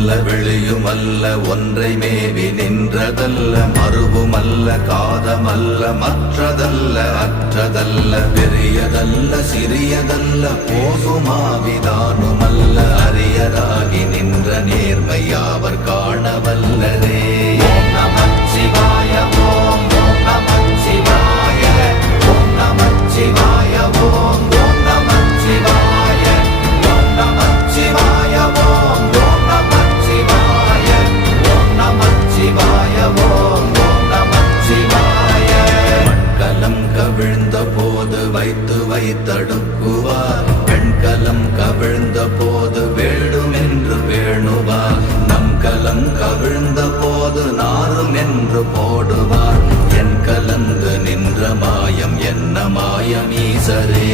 உருவுமல்ல வெளியுமல்ல ஒன்றை மேவி நின்றதல்ல மறுவுமல்ல காதமல்ல மற்றதல்ல அற்றதல்ல பெரியதல்ல சிறியதல்ல போகுமாவிதானுமல்ல அரியராகி நின்ற நேர்மை யாவர் காணவல்லரே. ஓம் நமச்சிவாய ஓம் ஓம் நமச்சிவாய ஓம் நமச்சிவாய ஓம் ஓம் நமச்சிவாய ஓம் நமச்சிவாய ஓம் ஓம் நமச்சிவாய ஓம் நமச்சிவாய ஓம் ஓம் நமச்சிவாய. மண்கலம் கவிழ்ந்த போது வைத்து வைத்தடுக்குவார் பெண்கலம் கவிழ்ந்த போது வேடுமென்று வேணுவார் நம் கலம் கவிழ்ந்த போது நாரும் என்று போடுவார் என் கலந்து நின்ற மாயம் என்ன மாயம் ஈசரே.